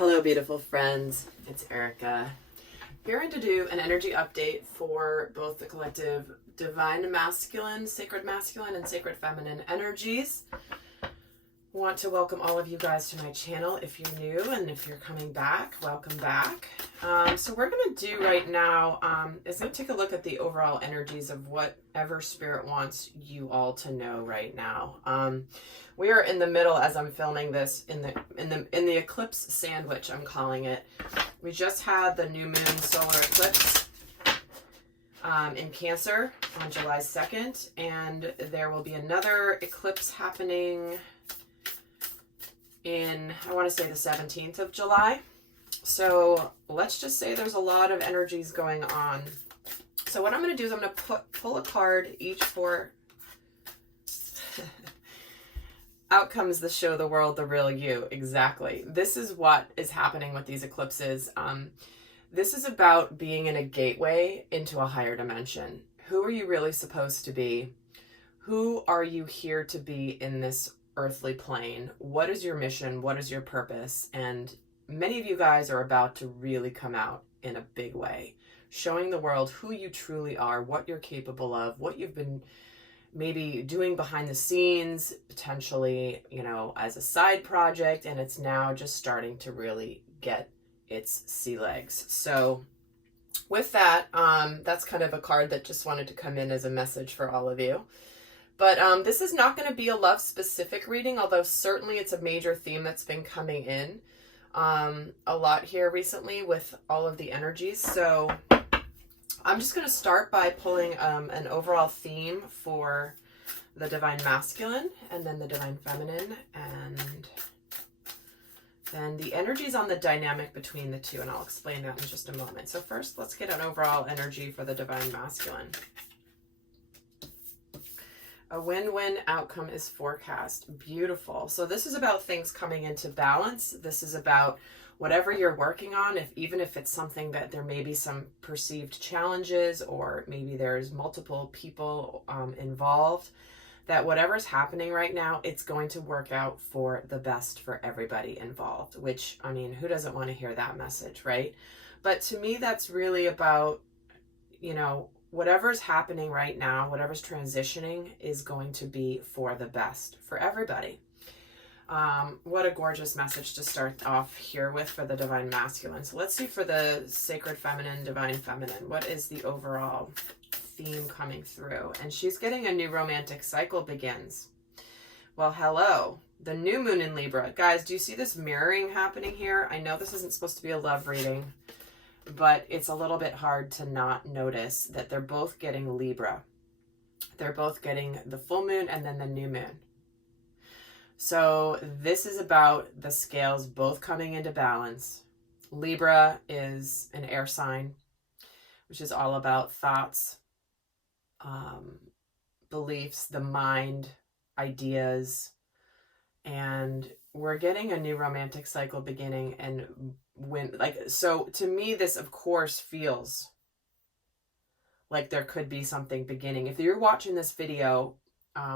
Hello, beautiful friends. It's Erika. Here to do an energy update for both the collective divine masculine, sacred masculine, and sacred feminine energies. Want to welcome all of you guys to my channel. If you're new and if you're coming back, welcome back. So we're going to do right now is going to take a look at the overall energies of whatever spirit wants you all to know right now. We are in the middle, as I'm filming this, in the eclipse sandwich, I'm calling it. We just had the new moon solar eclipse in Cancer on July 2nd, and there will be another eclipse happening in, I want to say, the 17th of July. So let's just say there's a lot of energies going on. So what I'm going to do is I'm going to pull a card each for outcomes that show the world the real you. Exactly. This is what is happening with these eclipses. This is about being in a gateway into a higher dimension. Who are you really supposed to be? Who are you here to be in this earthly plane? What is your mission? What is your purpose? And many of you guys are about to really come out in a big way, showing the world who you truly are, what you're capable of, what you've been maybe doing behind the scenes, potentially, you know, as a side project, and it's now just starting to really get its sea legs. So with that, that's kind of a card that just wanted to come in as a message for all of you. But this is not going to be a love-specific reading, although certainly it's a major theme that's been coming in a lot here recently with all of the energies. So I'm just going to start by pulling an overall theme for the divine masculine and then the divine feminine, and then the energies on the dynamic between the two, and I'll explain that in just a moment. So first, let's get an overall energy for the divine masculine. A win-win outcome is forecast. Beautiful. So this is about things coming into balance. This is about whatever you're working on, even if it's something that there may be some perceived challenges, or maybe there's multiple people involved, that whatever's happening right now, it's going to work out for the best for everybody involved, which, I mean, who doesn't want to hear that message, right? But to me, that's really about, you know, whatever's happening right now, whatever's transitioning is going to be for the best for everybody. What a gorgeous message to start off here with for the divine masculine. So let's see for the sacred feminine, divine feminine. What is the overall theme coming through? And she's getting a new romantic cycle begins. Well, hello. The new moon in Libra. Guys, do you see this mirroring happening here? I know this isn't supposed to be a love reading, but it's a little bit hard to not notice that they're both getting Libra. They're both getting the full moon and then the new moon. So this is about the scales both coming into balance. Libra is an air sign, which is all about thoughts, beliefs, the mind, ideas, and we're getting a new romantic cycle beginning. And so to me, this of course feels like there could be something beginning. If you're watching this video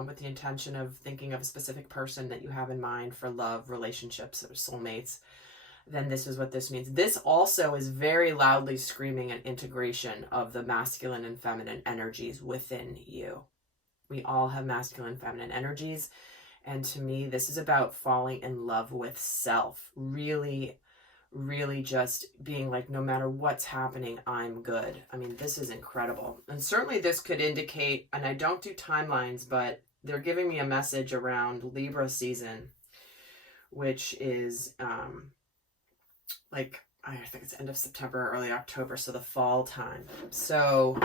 with the intention of thinking of a specific person that you have in mind for love, relationships, or soulmates, then this is what this means. This also is very loudly screaming an integration of the masculine and feminine energies within you. We all have masculine and feminine energies. And to me, this is about falling in love with self. Really, really just being like, no matter what's happening, I'm good. I mean, this is incredible. And certainly this could indicate, and I don't do timelines, but they're giving me a message around Libra season, which is like, I think it's end of September, early October, so the fall time. So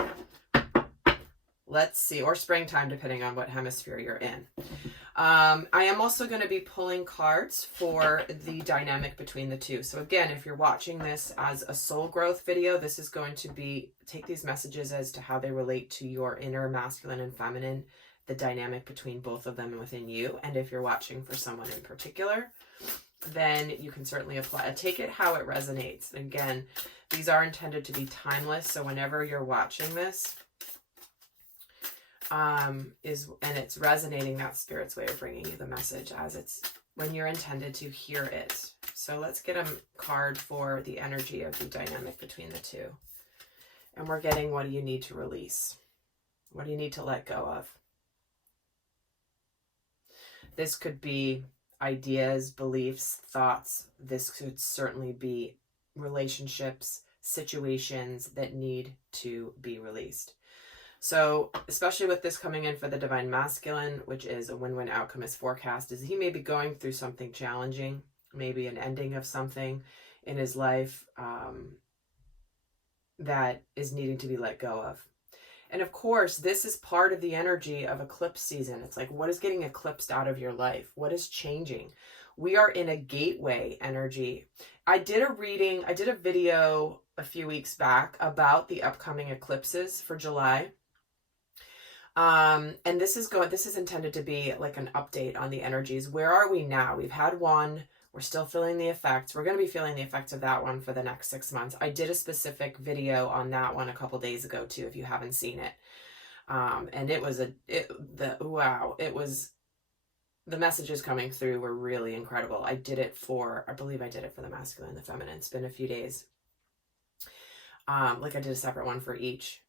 let's see, or springtime, depending on what hemisphere you're in. I am also going to be pulling cards for the dynamic between the two. So again, if you're watching this as a soul growth video, this is going to be, take these messages as to how they relate to your inner masculine and feminine, the dynamic between both of them within you. And if you're watching for someone in particular, then you can certainly apply, take it how it resonates. Again, these are intended to be timeless. So whenever you're watching this, and it's resonating, that spirit's way of bringing you the message as it's when you're intended to hear it. So let's get a card for the energy of the dynamic between the two. And we're getting, what do you need to release? What do you need to let go of? This could be ideas, beliefs, thoughts. This could certainly be relationships, situations that need to be released. So especially with this coming in for the divine masculine, which is a win-win outcome is forecast, is he may be going through something challenging, maybe an ending of something in his life that is needing to be let go of. And of course, this is part of the energy of eclipse season. It's like, what is getting eclipsed out of your life? What is changing? We are in a gateway energy. I did a video a few weeks back about the upcoming eclipses for July. And this is intended to be like an update on the energies. Where are we now? We've had one. We're still feeling the effects. We're going to be feeling the effects of that one for the next 6 months. I did a specific video on that one a couple days ago too, if you haven't seen it. And it was the messages coming through were really incredible. I believe I did it for the masculine and the feminine. It's been a few days. Like I did a separate one for each.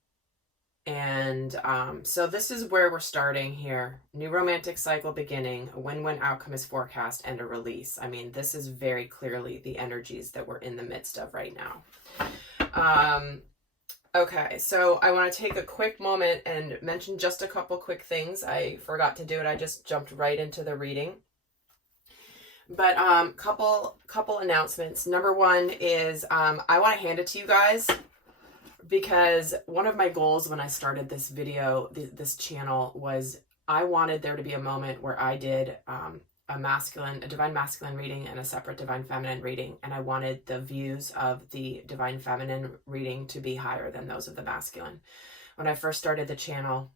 And so this is where we're starting here. New romantic cycle beginning, a win-win outcome is forecast, and a release. I mean, this is very clearly the energies that we're in the midst of right now. Okay, so I want to take a quick moment and mention just a couple quick things. I forgot to do it. I just jumped right into the reading. But couple announcements. Number one is I want to hand it to you guys, because one of my goals when I started this video, this channel, was I wanted there to be a moment where I did a divine masculine reading and a separate divine feminine reading. And I wanted the views of the divine feminine reading to be higher than those of the masculine. When I first started the channel,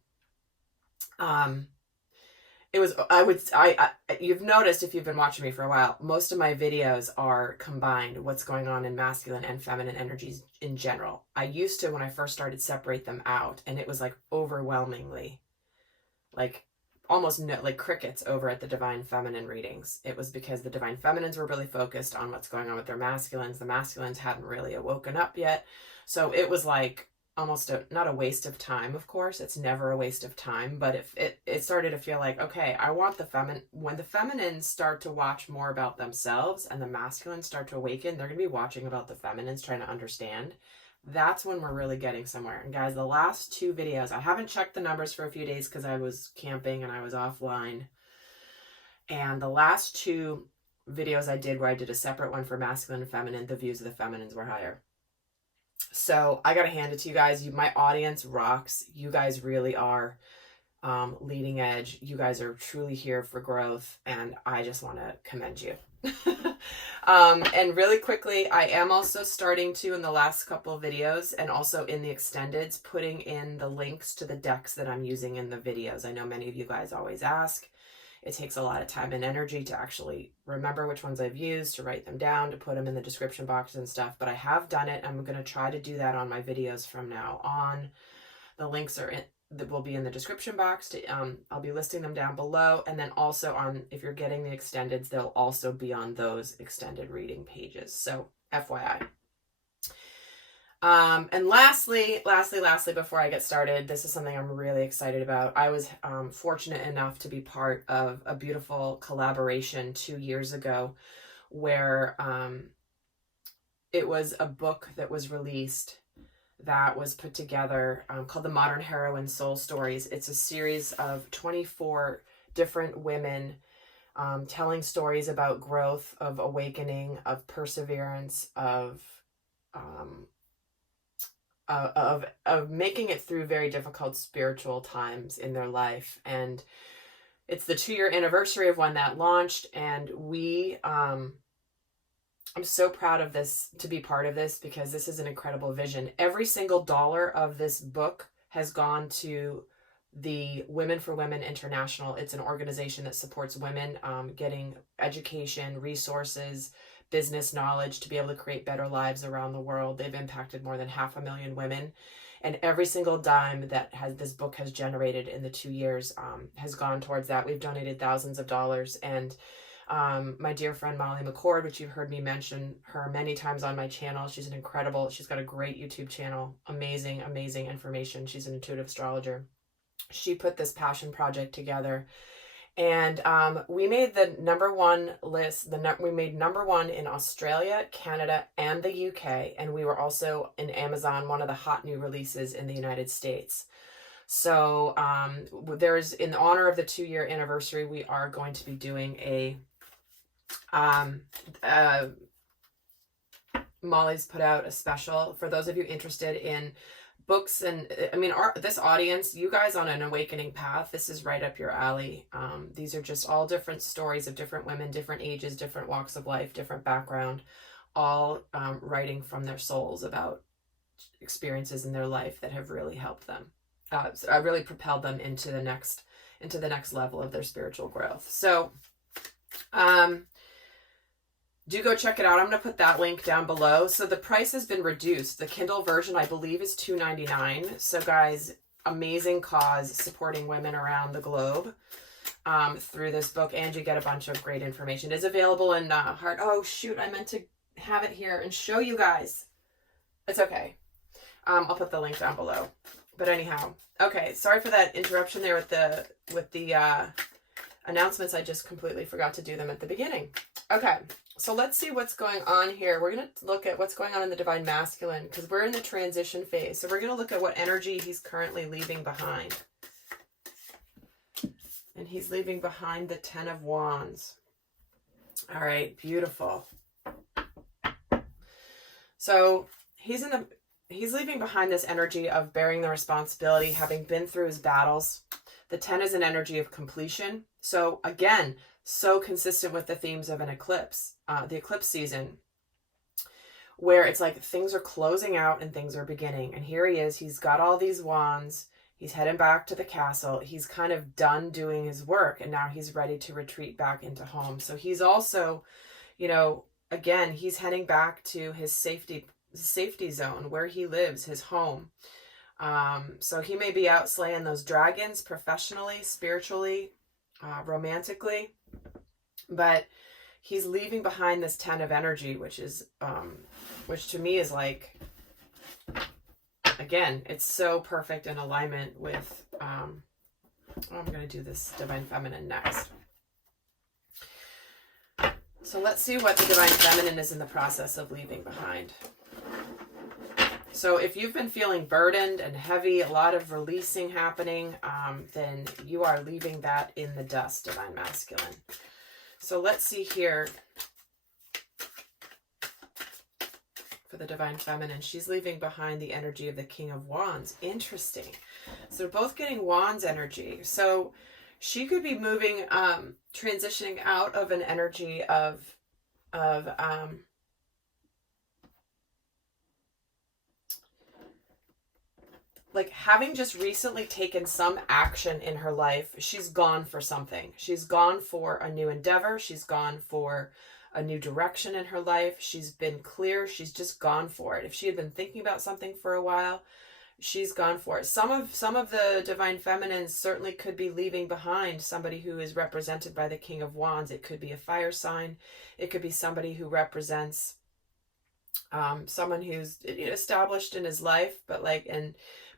you've noticed if you've been watching me for a while, most of my videos are combined what's going on in masculine and feminine energies in general. I used to, when I first started, separate them out, and it was like overwhelmingly, like almost like crickets over at the divine feminine readings. It was because the divine feminines were really focused on what's going on with their masculines. The masculines hadn't really awoken up yet. So it was like almost not a waste of time, of course. It's never a waste of time, but it started to feel like, okay, I want when the feminines start to watch more about themselves and the masculines start to awaken, they're going to be watching about the feminines, trying to understand. That's when we're really getting somewhere. And guys, the last 2 videos, I haven't checked the numbers for a few days because I was camping and I was offline. And the last 2 videos I did, where I did a separate one for masculine and feminine, the views of the feminines were higher. So I got to hand it to you guys. My audience rocks. You guys really are leading edge. You guys are truly here for growth, and I just want to commend you. And really quickly, I am also starting to, in the last couple of videos and also in the extendeds, putting in the links to the decks that I'm using in the videos. I know many of you guys always ask. It takes a lot of time and energy to actually remember which ones I've used, to write them down, to put them in the description box and stuff. But I have done it. I'm going to try to do that on my videos from now on. The links that will be in the description box. I'll be listing them down below. And then also if you're getting the extendeds, they'll also be on those extended reading pages. So FYI. And lastly, before I get started, this is something I'm really excited about. I was fortunate enough to be part of a beautiful collaboration 2 years ago where it was a book that was released that was put together called The Modern Heroine Soul Stories. It's a series of 24 different women telling stories about growth, of awakening, of perseverance, of making it through very difficult spiritual times in their life. And it's the 2-year anniversary of when that launched, and I'm so proud of this, to be part of this, because this is an incredible vision. Every single dollar of this book has gone to the Women for Women International. It's an organization that supports women getting education, resources, business knowledge to be able to create better lives around the world. They've impacted more than 500,000 women. And every single dime that this book has generated in the 2 years has gone towards that. We've donated thousands of dollars. And My dear friend Molly McCord, which you've heard me mention her many times on my channel. She's she's got a great YouTube channel. Amazing, amazing information. She's an intuitive astrologer. She put this passion project together. And we made the #1 list. We made #1 in Australia, Canada, and the UK. And we were also in Amazon, one of the hot new releases in the United States. So there's, in honor of the 2-year anniversary, we are going to be doing a, Molly's put out a special for those of you interested in books. And I mean, this audience, you guys on an awakening path, this is right up your alley. These are just all different stories of different women, different ages, different walks of life, different background, all writing from their souls about experiences in their life that have really helped them, really propelled them into the next level of their spiritual growth. So do go check it out. I'm going to put that link down below. So the price has been reduced. The Kindle version, I believe, is $2.99. So guys, amazing cause, supporting women around the globe through this book. And you get a bunch of great information. It's available in hard. Oh, shoot. I meant to have it here and show you guys. It's okay. I'll put the link down below. But anyhow, okay. Sorry for that interruption there with the announcements. I just completely forgot to do them at the beginning. Okay. So let's see what's going on here. We're going to look at what's going on in the Divine Masculine because we're in the transition phase. So we're going to look at what energy he's currently leaving behind. And he's leaving behind the 10 of Wands. All right, beautiful. So he's leaving behind this energy of bearing the responsibility, having been through his battles. The 10 is an energy of completion. So again, so consistent with the themes of an eclipse, the eclipse season, where it's like things are closing out and things are beginning. And here he is. He's got all these wands. He's heading back to the castle. He's kind of done doing his work, and now he's ready to retreat back into home. So he's also, you know, again, he's heading back to his safety zone where he lives, his home. So he may be out slaying those dragons professionally, spiritually, romantically, but he's leaving behind this 10 of energy, which to me is like, again, it's so perfect in alignment with, I'm going to do this Divine Feminine next. So let's see what the Divine Feminine is in the process of leaving behind. So if you've been feeling burdened and heavy, a lot of releasing happening, then you are leaving that in the dust, Divine Masculine. So let's see here for the Divine Feminine. She's leaving behind the energy of the King of Wands. Interesting. So they're both getting Wands energy. So she could be moving, transitioning out of an energy of like having just recently taken some action in her life. She's gone for something. She's gone for a new endeavor. She's gone for a new direction in her life. She's been clear. She's just gone for it. If she had been thinking about something for a while, she's gone for it. Some of the Divine Feminines certainly could be leaving behind somebody who is represented by the King of Wands. It could be a fire sign. It could be somebody who represents someone who's established in his life,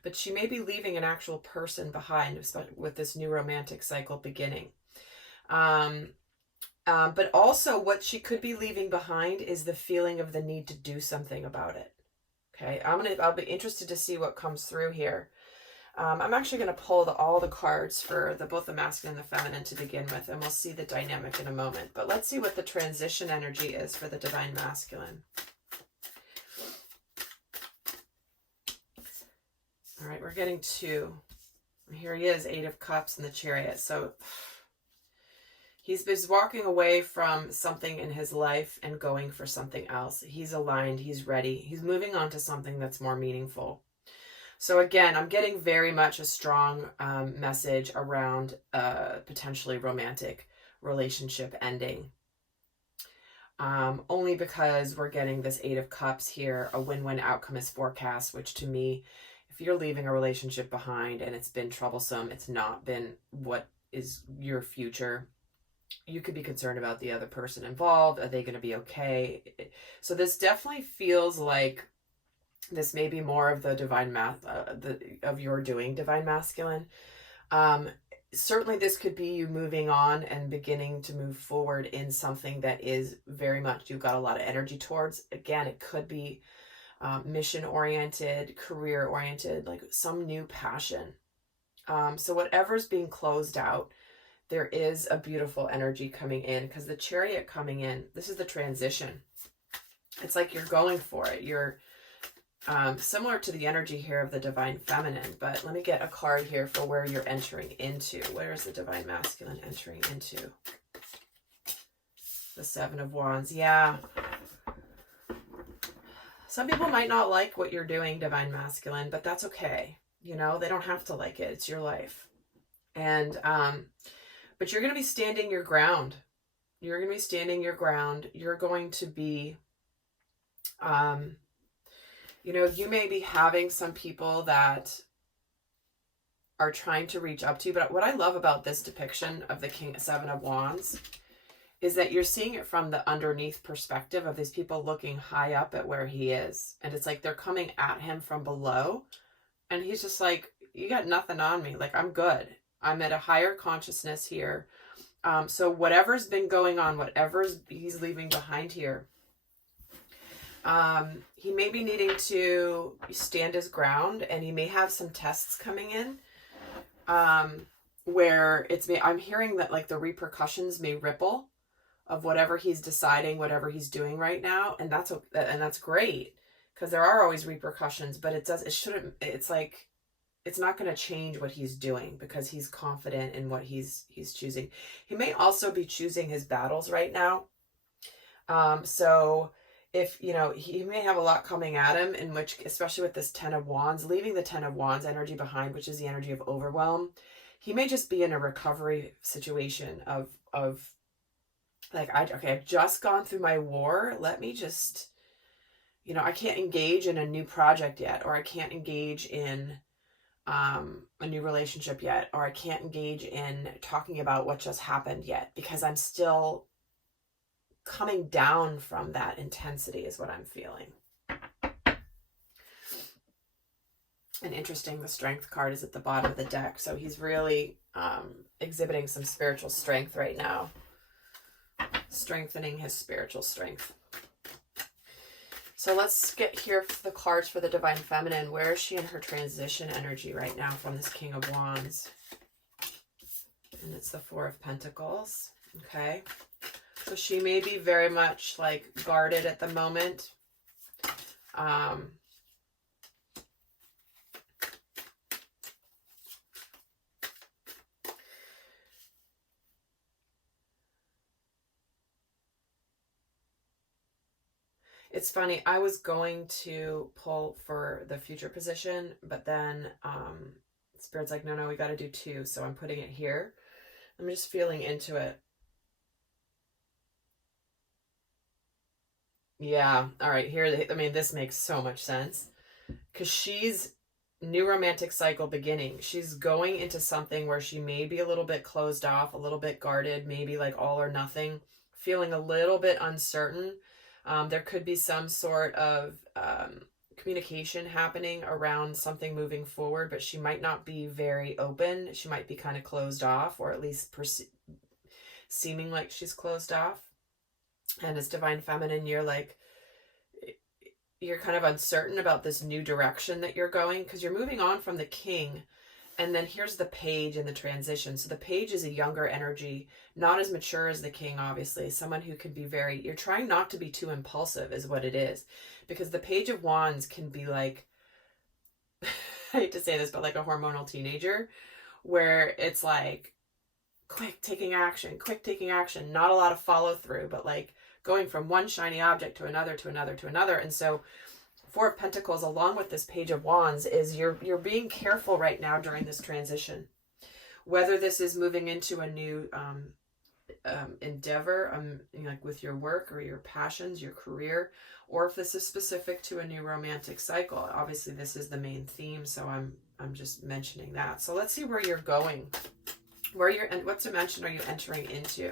but she may be leaving an actual person behind with this new romantic cycle beginning. But also what she could be leaving behind is the feeling of the need to do something about it. Okay, I'll be interested to see what comes through here. I'm actually going to pull all the cards for both the masculine and the feminine to begin with, and we'll see the dynamic in a moment. But let's see what the transition energy is for the Divine Masculine. All right, we're getting 2. Here he is, 8 of Cups in the Chariot. So he's walking away from something in his life and going for something else. He's aligned. He's ready. He's moving on to something that's more meaningful. So again, I'm getting very much a strong message around potentially romantic relationship ending. Only because we're getting this 8 of Cups here. A win-win outcome is forecast, which to me, if you're leaving a relationship behind and it's been troublesome, it's not been what is your future, you could be concerned about the other person involved. Are they going to be okay? So this definitely feels like this may be more of the divine of your doing, divine masculine. Certainly this could be you moving on and beginning to move forward in something that is very much, you've got a lot of energy towards. Again, it could be mission oriented, career oriented, like some new passion. So whatever's being closed out, there is a beautiful energy coming in, because the Chariot coming in, this is the transition. It's like you're going for it. You're similar to the energy here of the divine feminine, but let me get a card here for where you're entering into. Where is the divine masculine entering into? The Seven of Wands. Yeah. Some people might not like what you're doing, divine masculine, but that's okay. You know, they don't have to like it. It's your life. And, but you're going to be standing your ground. You're going to be standing your ground. You're going to be, you know, you may be having some people that are trying to reach up to you. But what I love about this depiction of the Seven of Wands is that you're seeing it from the underneath perspective of these people looking high up at where he is. And it's like they're coming at him from below. And he's just like, you got nothing on me. Like, I'm good. I'm at a higher consciousness here. So whatever's been going on, whatever's he's leaving behind here, he may be needing to stand his ground, and he may have some tests coming in, where I'm hearing that like the repercussions may ripple of whatever he's deciding, whatever he's doing right now. And that's great, because there are always repercussions, but it's like, it's not going to change what he's doing, because he's confident in what he's choosing. He may also be choosing his battles right now. So if, you know, he may have a lot coming at him, in which, especially with this Ten of Wands, leaving the Ten of Wands energy behind, which is the energy of overwhelm, he may just be in a recovery situation of like, I've just gone through my war. Let me just, you know, I can't engage in a new project yet, or I can't engage in a new relationship yet, or I can't engage in talking about what just happened yet, because I'm still coming down from that intensity is what I'm feeling. And interesting, the Strength card is at the bottom of the deck. So he's really exhibiting some spiritual strength right now. Strengthening his spiritual strength. So let's get here the cards for the Divine Feminine. Where is she in her transition energy right now from this King of Wands? And it's the Four of Pentacles. Okay. So she may be very much like guarded at the moment. It's funny, I was going to pull for the future position, but then Spirit's like, no, we got to do two. So I'm putting it here. I'm just feeling into it. Yeah. All right. Here, I mean, this makes so much sense, because she's new romantic cycle beginning. She's going into something where she may be a little bit closed off, a little bit guarded, maybe like all or nothing, feeling a little bit uncertain. There could be some sort of communication happening around something moving forward, but she might not be very open. She might be kind of closed off, or at least seeming like she's closed off. And as Divine Feminine, you're kind of uncertain about this new direction that you're going, because you're moving on from the King. And then here's the Page in the transition. So the Page is a younger energy, not as mature as the King, obviously. Someone who can be you're trying not to be too impulsive is what it is. Because the Page of Wands can be like, I hate to say this, but like a hormonal teenager, where it's like, quick taking action, not a lot of follow through, but like going from one shiny object to another, to another, to another. And so Four of Pentacles, along with this Page of Wands, is you're being careful right now during this transition. Whether this is moving into a new endeavor, like with your work or your passions, your career, or if this is specific to a new romantic cycle. Obviously, this is the main theme, so I'm just mentioning that. So let's see where you're going. What dimension are you entering into?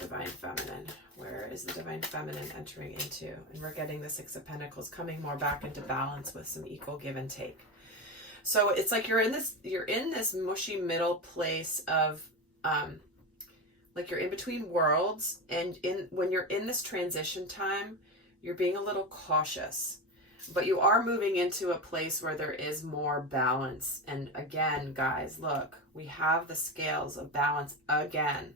Divine Feminine. Where is the Divine Feminine entering into? And we're getting the Six of Pentacles, coming more back into balance with some equal give and take. So it's like you're in this mushy middle place of like you're in between worlds, and when you're in this transition time, you're being a little cautious. But you are moving into a place where there is more balance. And again, guys, look, we have the scales of balance again.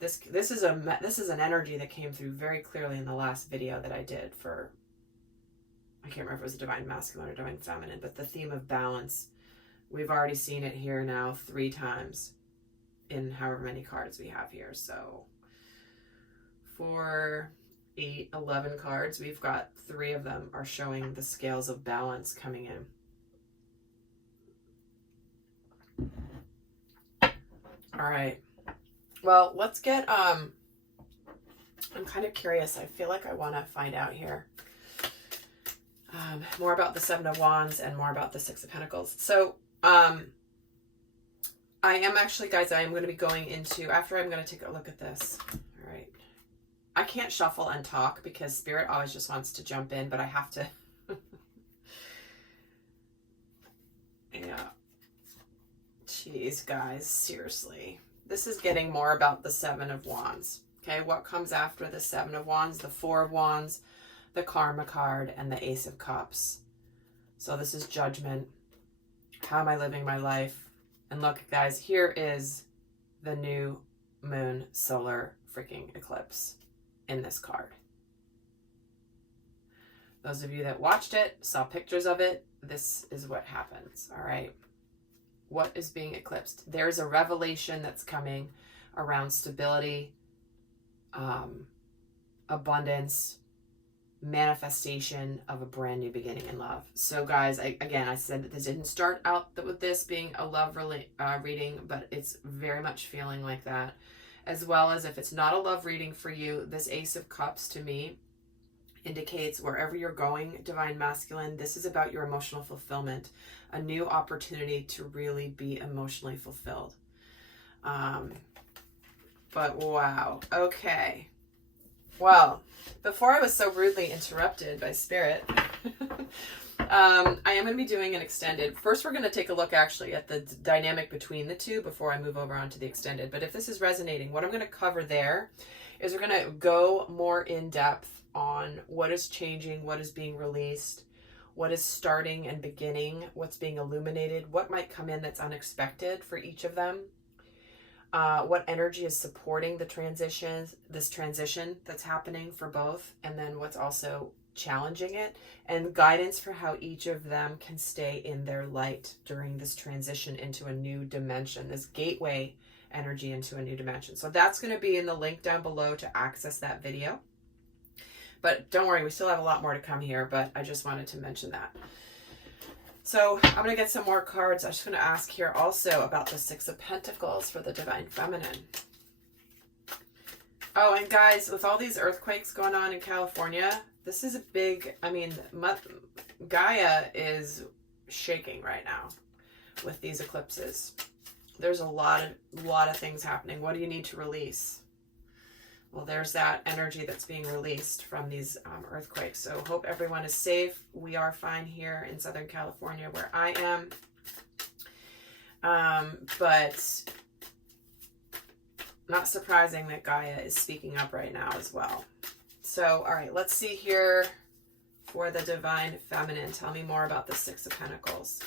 This is an energy that came through very clearly in the last video that I did for, I can't remember if it was Divine Masculine or Divine Feminine, but the theme of balance, we've already seen it here now 3 times in however many cards we have here. So 4, 8, 11 cards, we've got 3 of them are showing the scales of balance coming in. All right. Well, let's get, I'm kind of curious. I feel like I want to find out here more about the Seven of Wands and more about the Six of Pentacles. So, I am actually, guys, I am going to be going into, after I'm going to take a look at this. All right. I can't shuffle and talk because Spirit always just wants to jump in, but I have to. Yeah. Jeez, guys, seriously. This is getting more about the Seven of Wands. Okay, what comes after the Seven of Wands? The Four of Wands, the Karma card, and the Ace of Cups. So this is judgment. How am I living my life? And look, guys, here is the new moon solar freaking eclipse in this card. Those of you that watched it, saw pictures of it, this is what happens, all right? What is being eclipsed? There's a revelation that's coming around stability, abundance, manifestation of a brand new beginning in love. So guys, I said that this didn't start out with this being a love reading, but it's very much feeling like that. As well as if it's not a love reading for you, this Ace of Cups to me indicates wherever you're going, Divine Masculine, this is about your emotional fulfillment, a new opportunity to really be emotionally fulfilled. But wow, okay. Well, before I was so rudely interrupted by Spirit, I am going to be doing an extended. First, we're going to take a look actually at the dynamic between the two before I move over onto the extended. But if this is resonating, what I'm going to cover there is we're going to go more in depth on what is changing, what is being released, what is starting and beginning, what's being illuminated, what might come in that's unexpected for each of them, what energy is supporting the this transition that's happening for both, and then what's also challenging it, and guidance for how each of them can stay in their light during this transition into a new dimension, this gateway energy into a new dimension. So that's going to be in the link down below to access that video. But don't worry, we still have a lot more to come here, but I just wanted to mention that. So I'm going to get some more cards. I'm just going to ask here also about the Six of Pentacles for the Divine Feminine. Oh, and guys, with all these earthquakes going on in California, this is a big, I mean, Gaia is shaking right now with these eclipses. There's a lot of things happening. What do you need to release? Well, there's that energy that's being released from these earthquakes. So hope everyone is safe. We are fine here in Southern California where I am. But not surprising that Gaia is speaking up right now as well. So, all right, let's see here for the Divine Feminine. Tell me more about the Six of Pentacles.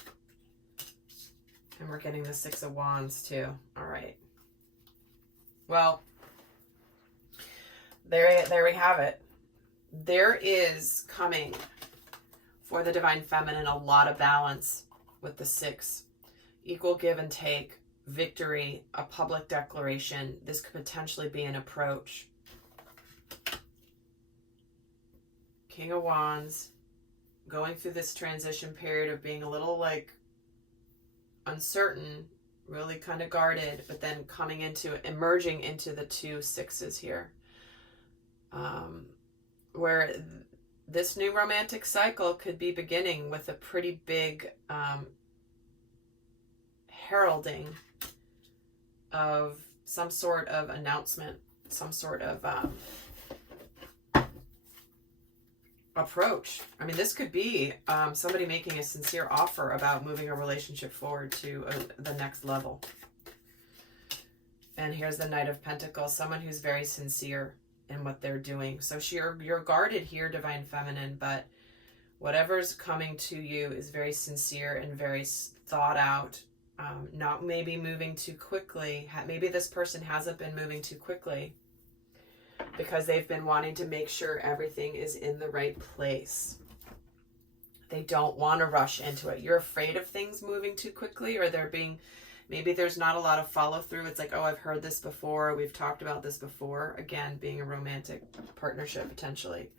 And we're getting the Six of Wands too. All right. Well, there we have it. There is coming for the Divine Feminine a lot of balance with the Six. Equal give and take, victory, a public declaration. This could potentially be an approach. King of Wands, going through this transition period of being a little like uncertain, really kind of guarded, but then emerging into the 2 sixes here. Where this new romantic cycle could be beginning with a pretty big heralding of some sort of announcement. some sort of approach. I mean, this could be somebody making a sincere offer about moving a relationship forward to the next level. And here's the Knight of Pentacles, someone who's very sincere in what they're doing. So you're guarded here, Divine Feminine, but whatever's coming to you is very sincere and very thought out. Not maybe moving too quickly. Maybe this person hasn't been moving too quickly because they've been wanting to make sure everything is in the right place. They don't want to rush into it. You're afraid of things moving too quickly, or maybe there's not a lot of follow through. It's like, oh, I've heard this before. We've talked about this before. Again, being a romantic partnership potentially.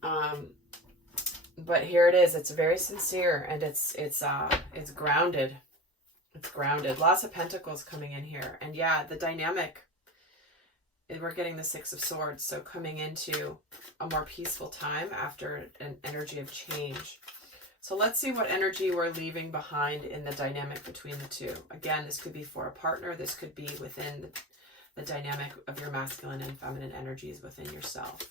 But here it is. It's very sincere, and it's grounded. It's grounded. Lots of pentacles coming in here. And yeah, the dynamic, we're getting the Six of Swords. So coming into a more peaceful time after an energy of change. So let's see what energy we're leaving behind in the dynamic between the two. Again, this could be for a partner. This could be within the dynamic of your masculine and feminine energies within yourself.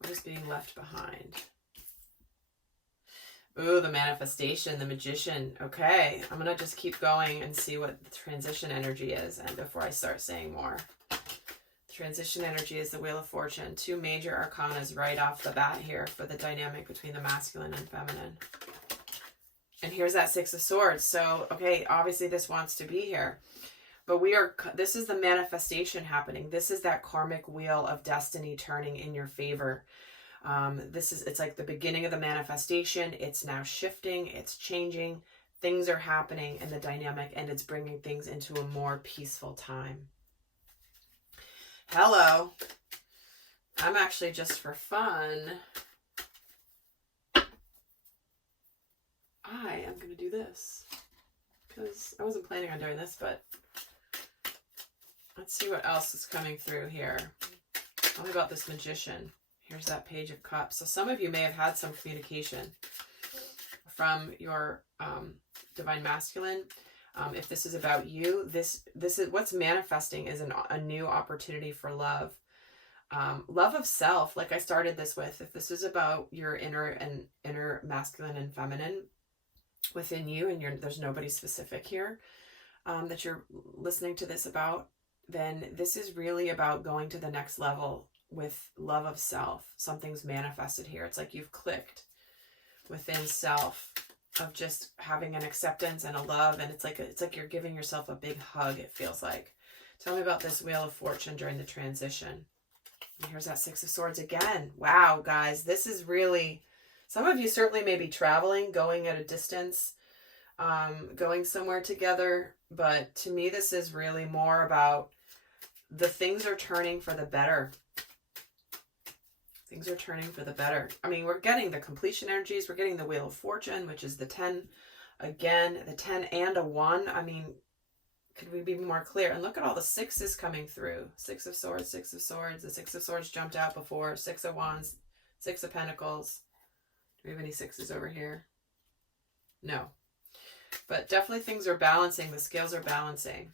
What is being left behind? Ooh, the manifestation, the magician. Okay, I'm going to just keep going and see what the transition energy is. And before I start saying more. Transition energy is the Wheel of Fortune. 2 major arcanas right off the bat here for the dynamic between the masculine and feminine. And here's that Six of Swords. So, okay, obviously this wants to be here. But this is the manifestation happening. This is that karmic wheel of destiny turning in your favor. It's like the beginning of the manifestation. It's now shifting. It's changing. Things are happening in the dynamic, and it's bringing things into a more peaceful time. Hello. I'm actually, just for fun, I am going to do this because I wasn't planning on doing this, but let's see what else is coming through here. Tell me about this magician. Here's that Page of Cups. So some of you may have had some communication from your divine masculine. If this is about you, this is what's manifesting is a new opportunity for love. Love of self, like I started this with. If this is about your inner masculine and feminine within you, and there's nobody specific here that you're listening to this about, then this is really about going to the next level with love of self. Something's manifested here. It's like you've clicked within self of just having an acceptance and a love, and it's like you're giving yourself a big hug, it feels like. Tell me about this Wheel of Fortune during the transition. And here's that Six of Swords again. Wow, guys, this is really, some of you certainly may be traveling, going at a distance, going somewhere together, but to me this is really more about the things are turning for the better. Things are turning for the better. I mean, we're getting the completion energies. We're getting the Wheel of Fortune, which is the 10. Again, the 10 and a 1. I mean, could we be more clear? And look at all the sixes coming through. Six of Swords, Six of Swords. The Six of Swords jumped out before. 6 of Wands, 6 of Pentacles. Do we have any sixes over here? No. But definitely things are balancing. The scales are balancing.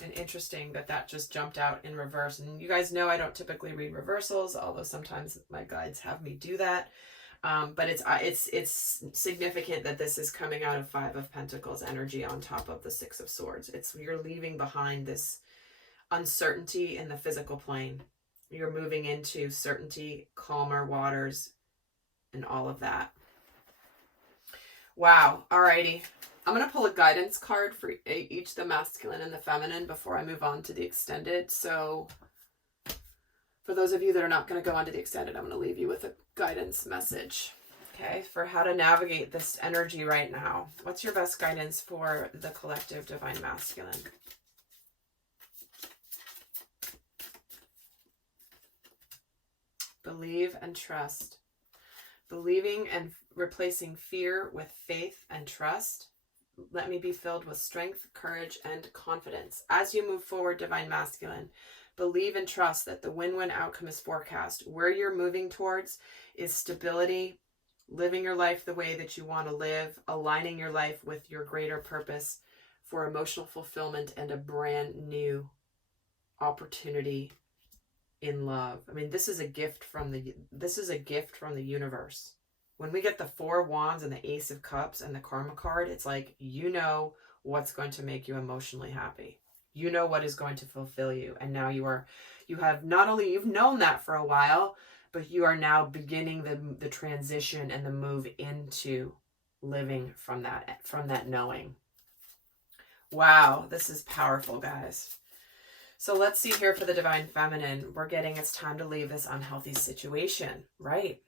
And interesting that just jumped out in reverse. And you guys know I don't typically read reversals, although sometimes my guides have me do that. But it's significant that this is coming out of 5 of Pentacles energy on top of the 6 of Swords. You're leaving behind this uncertainty in the physical plane. You're moving into certainty, calmer waters, and all of that. Wow. Alrighty. I'm going to pull a guidance card for each, the masculine and the feminine, before I move on to the extended. So for those of you that are not going to go on to the extended, I'm going to leave you with a guidance message, okay, for how to navigate this energy right now. What's your best guidance for the collective divine masculine? Believe and trust. Believing and replacing fear with faith and trust. Let me be filled with strength, courage, and confidence. As you move forward, divine masculine, believe and trust that the win-win outcome is forecast. Where you're moving towards is stability, living your life the way that you want to live, aligning your life with your greater purpose for emotional fulfillment and a brand new opportunity in love. I mean, this is a gift from the universe. When we get the Four of Wands and the Ace of Cups and the Karma card, it's like, you know what's going to make you emotionally happy. You know what is going to fulfill you. And now you've known that for a while, but you are now beginning the transition and the move into living from that knowing. Wow, this is powerful, guys. So let's see here for the Divine Feminine. We're getting it's time to leave this unhealthy situation, right?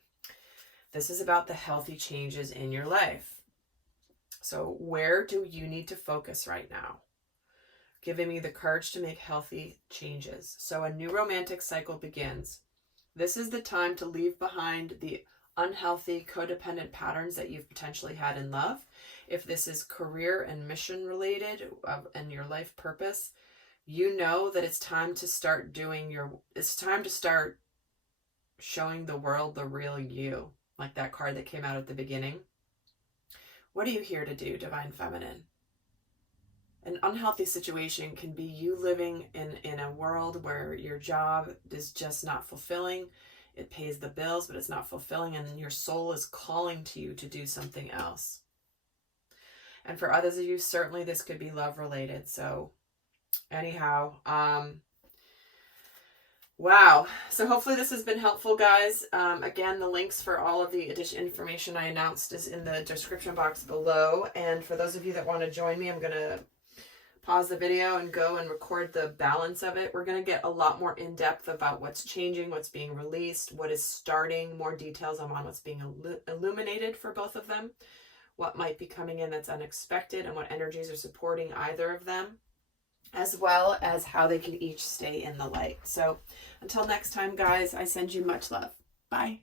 This is about the healthy changes in your life. So where do you need to focus right now? Giving me the courage to make healthy changes. So a new romantic cycle begins. This is the time to leave behind the unhealthy codependent patterns that you've potentially had in love. If this is career and mission related and your life purpose, you know that it's time to start showing the world the real you, like that card that came out at the beginning. What are you here to do, Divine Feminine? An unhealthy situation can be you living in a world where your job is just not fulfilling. It pays the bills, but it's not fulfilling, and your soul is calling to you to do something else. And for others of you, certainly this could be love related. So anyhow, wow. So hopefully this has been helpful, guys. Again, the links for all of the additional information I announced is in the description box below. And for those of you that want to join me, I'm going to pause the video and go and record the balance of it. We're going to get a lot more in depth about what's changing, what's being released, what is starting, more details on what's being illuminated for both of them, what might be coming in that's unexpected, and what energies are supporting either of them, as well as how they can each stay in the light. So until next time, guys, I send you much love. Bye.